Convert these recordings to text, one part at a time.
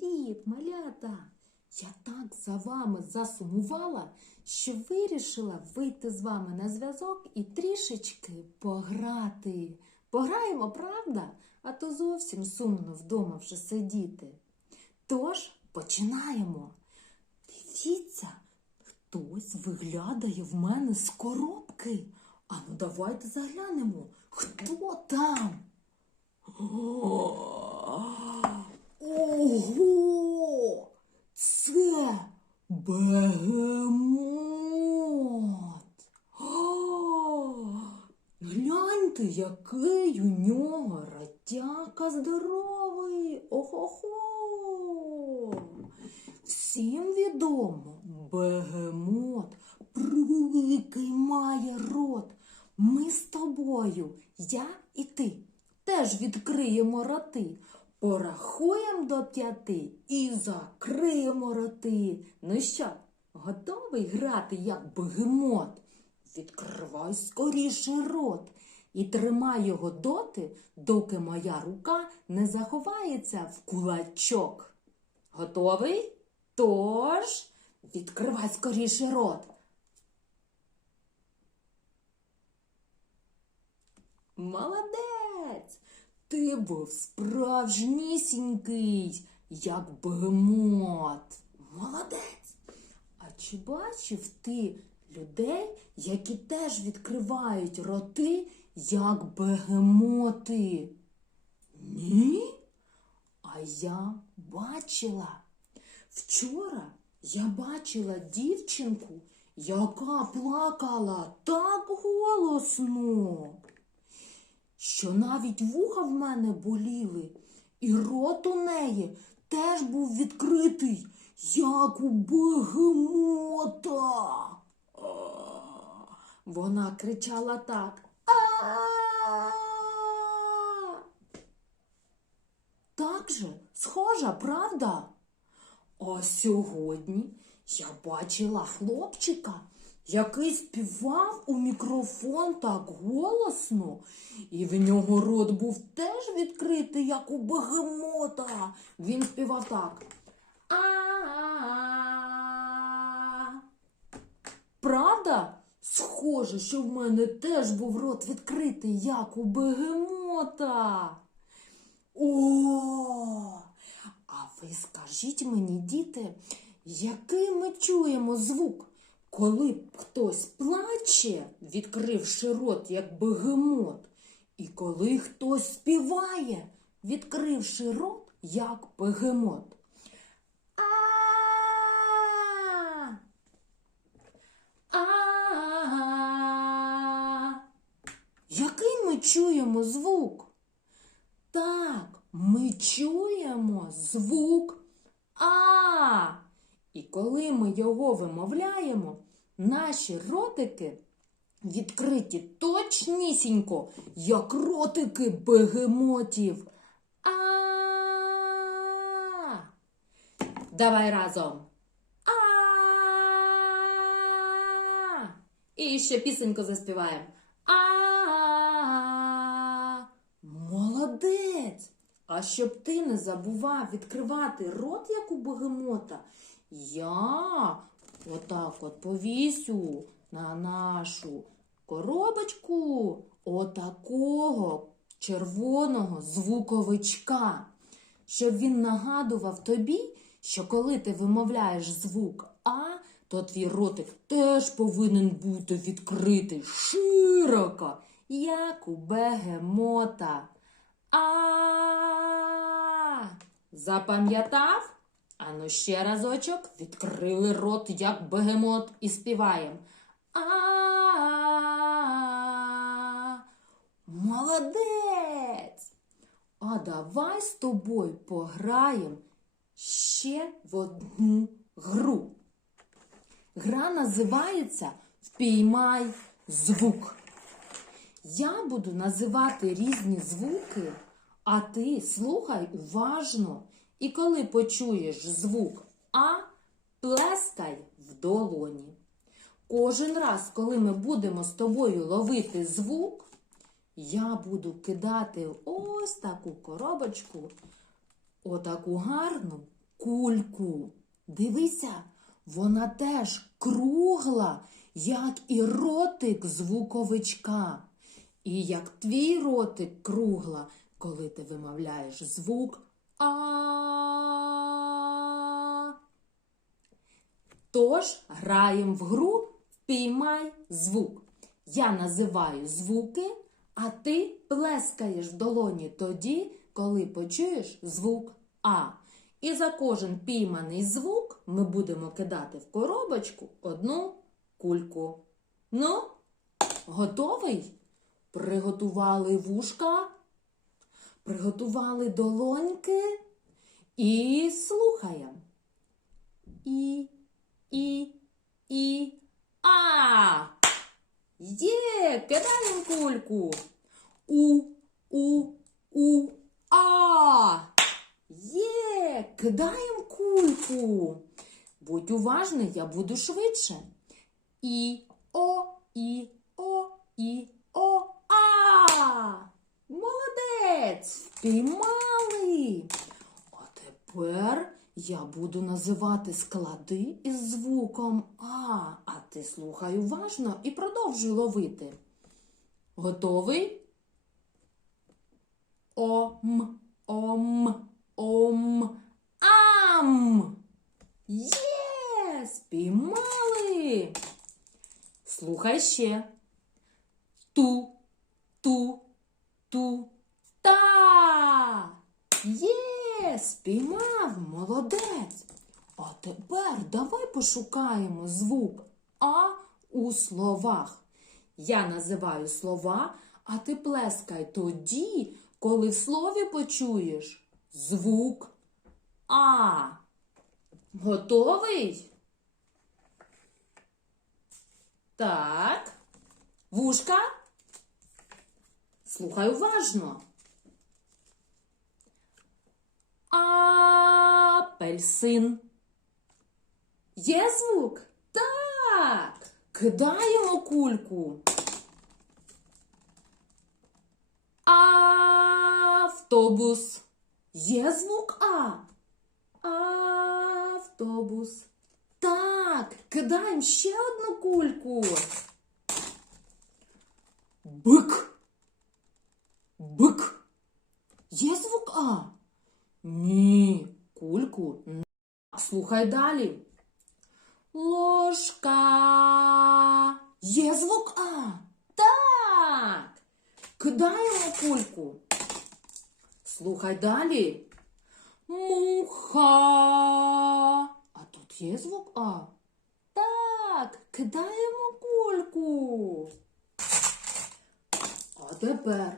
Привіт, малята! Я так за вами засумувала, що вирішила вийти з вами на зв'язок і трішечки пограти. Пограємо, правда? А то зовсім сумно вдома вже сидіти. Тож починаємо. Дивіться, хтось виглядає в мене з коробки. А ну давайте заглянемо, хто там? Ого! Це бегемот. Гляньте, який у нього ратяка здоровий. Охо-хо. Всім відомо, бегемот превеликий має рот. Ми з тобою, я і ти, теж відкриємо роти. Порахуємо до п'яти і закриємо роти. Ну що, готовий грати як бегемот? Відкривай скоріше рот і тримай його доти, доки моя рука не заховається в кулачок. Готовий? Тож, відкривай скоріше рот. Молодець! Ти був справжнісінький, як бегемот. Молодець! А чи бачив ти людей, які теж відкривають роти, як бегемоти? Ні? А я бачила. Вчора я бачила дівчинку, яка плакала так голосно що навіть вуха в мене боліли, і рот у неї теж був відкритий, як у бегемота. Вона кричала так. Так же, схожа, правда? А сьогодні я бачила хлопчика, який співав у мікрофон так голосно, і в нього рот був теж відкритий, як у бегемота. Він співав так. А-а-а. Правда? Схоже, що в мене теж був рот відкритий, як у бегемота. О! А ви скажіть мені, діти, який ми чуємо звук, коли хтось плаче, відкривши рот, як бегемот, і коли хтось співає, відкривши рот, як бегемот. Який ми чуємо звук? Так, ми чуємо звук коли ми його вимовляємо, наші ротики відкриті точнісінько, як ротики бегемотів. А. Давай разом. А. І ще пісеньку заспіваємо. А. Молодець! А щоб ти не забував відкривати рот, як у бегемота, я отак от повісю на нашу коробочку отакого червоного звуковичка, щоб він нагадував тобі, що коли ти вимовляєш звук А, то твій ротик теж повинен бути відкритий широко, як у бегемота. А. Запам'ятав? Ану ще разочок відкрили рот, як бегемот, і співаємо. А. Молодець! А давай з тобою пограємо ще в одну гру. Гра називається Впіймай звук. Я буду називати різні звуки, а ти слухай уважно. І коли почуєш звук А, плескай в долоні. Кожен раз, коли ми будемо з тобою ловити звук, я буду кидати ось таку коробочку, отаку гарну кульку. Дивися, вона теж кругла, як і ротик звуковичка. І як твій ротик кругла, коли ти вимовляєш звук А. Тож граємо в гру Впіймай звук. Я називаю звуки, а ти плескаєш в долоні тоді, коли почуєш звук А. І за кожен пійманий звук ми будемо кидати в коробочку одну кульку. Ну, готовий? Приготували вушка, приготували долоньки і слухаємо. І, і, і, а. Є, кидаємо кульку. У, у, у, а. Є, кидаємо кульку. Будь уважний, я буду швидше. І, о, і, о, і, о, а. Молодець, впіймали. А тепер я буду називати склади із звуком А, а ти слухай уважно і продовжуй ловити. Готовий? Ом, ом, ом, ам. Є, спіймали. Слухай ще. Ту, ту, ту, та. Є, спіймав, молодець. А тепер давай пошукаємо звук А у словах. Я називаю слова, а ти плескай тоді, коли в слові почуєш звук А. Готовий? Так. Вушка. Слухай уважно. Апельсин. Є звук? Так. Кидаємо кульку. Автобус. Є звук А. Автобус. Так, кидаємо ще одну кульку. Бик. Є звук А? Ні, кульку. н- Слухай далі. Ложка. Є звук А? Так. Кидаємо кульку. Слухай далі. Муха. А тут є звук А? Так, кидаємо кульку. А тепер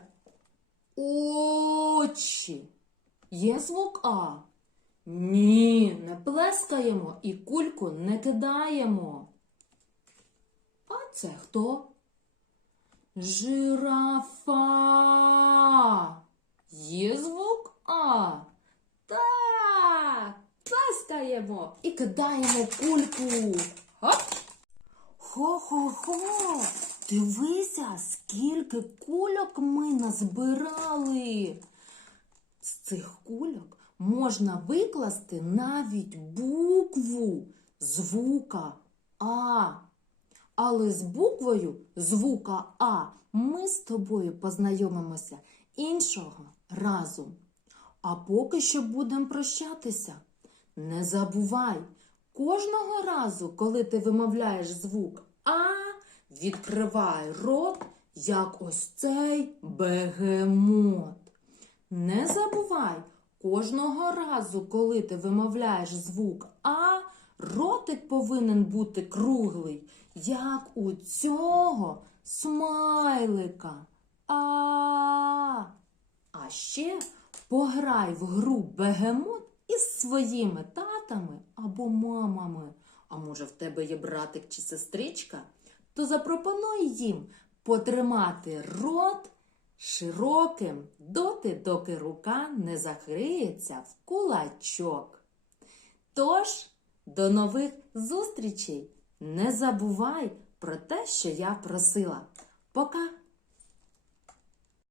очі. Є звук А? Ні, не плескаємо і кульку не кидаємо. А це хто? Жирафа. Є звук А? Так. Плескаємо і кидаємо кульку. Хоп. Хо-хо-хо. Дивися, скільки кульок ми назбирали. З цих кульок можна викласти навіть букву звука А. Але з буквою звука А ми з тобою познайомимося іншого разу. А поки що будемо прощатися. Не забувай, кожного разу, коли ти вимовляєш звук А, відкривай рот, як ось цей бегемот. Не забувай, кожного разу, коли ти вимовляєш звук А, ротик повинен бути круглий, як у цього смайлика. А. А ще пограй в гру бегемот із своїми татами або мамами. А може в тебе є братик чи сестричка? То запропонуй їм потримати рот широким доти, доки рука не закриється в кулачок. Тож, до нових зустрічей! Не забувай про те, що я просила. Пока!